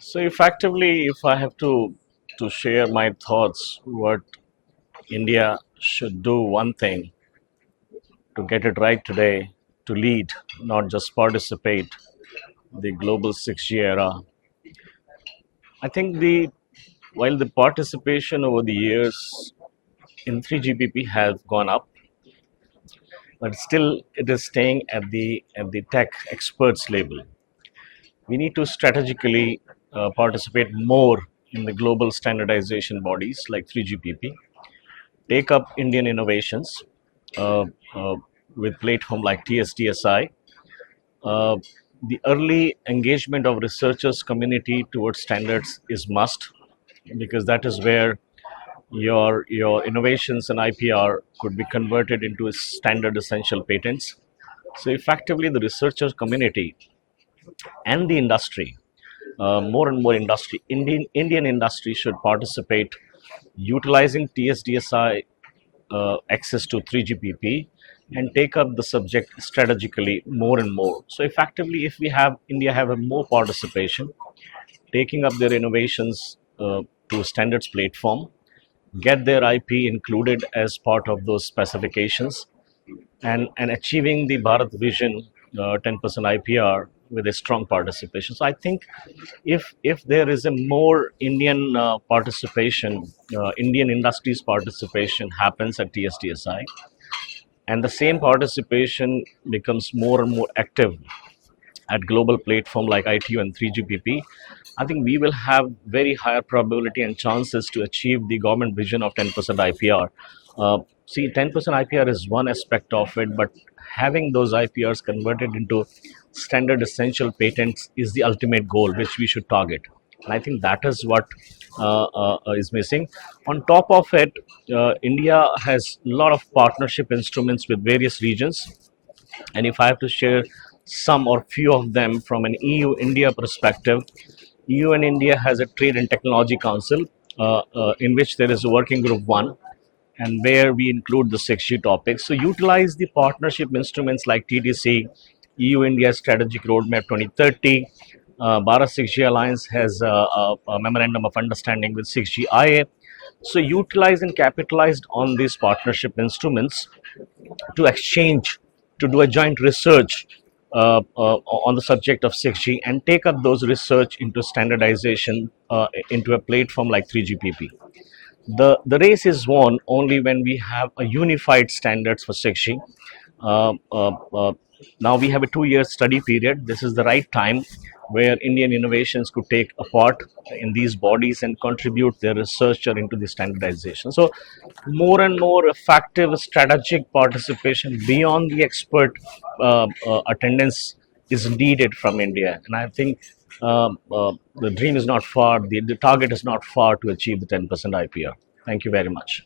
So effectively, if I have to share my thoughts, what India should do one thing to get it right today, to lead, not just participate, the global 6G era. I think the while the participation over the years in 3GPP has gone up, but still it is staying at the tech experts level. We need to strategically participate more in the global standardization bodies like 3GPP, take up Indian innovations uh, uh, with platform like TSDSI. Uh, the early engagement of researchers community towards standards is must because that is where your innovations and IPR could be converted into standard essential patents. So effectively, the researcher community and the industry, more and more industry, Indian industry should participate utilizing TSDSI access to 3GPP and take up the subject strategically more and more. So effectively, if we have India have a more participation, taking up their innovations to standards platform, get their IP included as part of those specifications, and achieving the Bharat vision 10% IPR with a strong participation. So I think if there is a more Indian participation, Indian industries participation happens at TSTSI, and the same participation becomes more and more active at global platform like ITU and 3GPP, I think we will have very higher probability and chances to achieve the government vision of 10% IPR. See, 10% IPR is one aspect of it, but having those IPRs converted into standard essential patents is the ultimate goal which we should target. And I think that is what is missing. On top of it, India has a lot of partnership instruments with various regions, and if I have to share some or few of them from an EU India perspective, EU and India has a Trade and Technology Council in which there is a working group one and where we include the 6G topics. So utilize the partnership instruments like TDC, EU India Strategic Roadmap 2030. Bharat 6G Alliance has a memorandum of understanding with 6G IA. So utilize and capitalize on these partnership instruments to exchange, to do a joint research on the subject of 6G and take up those research into standardization into a platform like 3GPP. The race is won only when we have a unified standards for 6G. Uh, uh, uh, Now we have a 2 year study period. This is the right time where Indian innovations could take a part in these bodies and contribute their research into the standardization. So more and more effective strategic participation beyond the expert attendance is needed from India. And I think the dream is not far, the target is not far to achieve the 10% IPR. Thank you very much.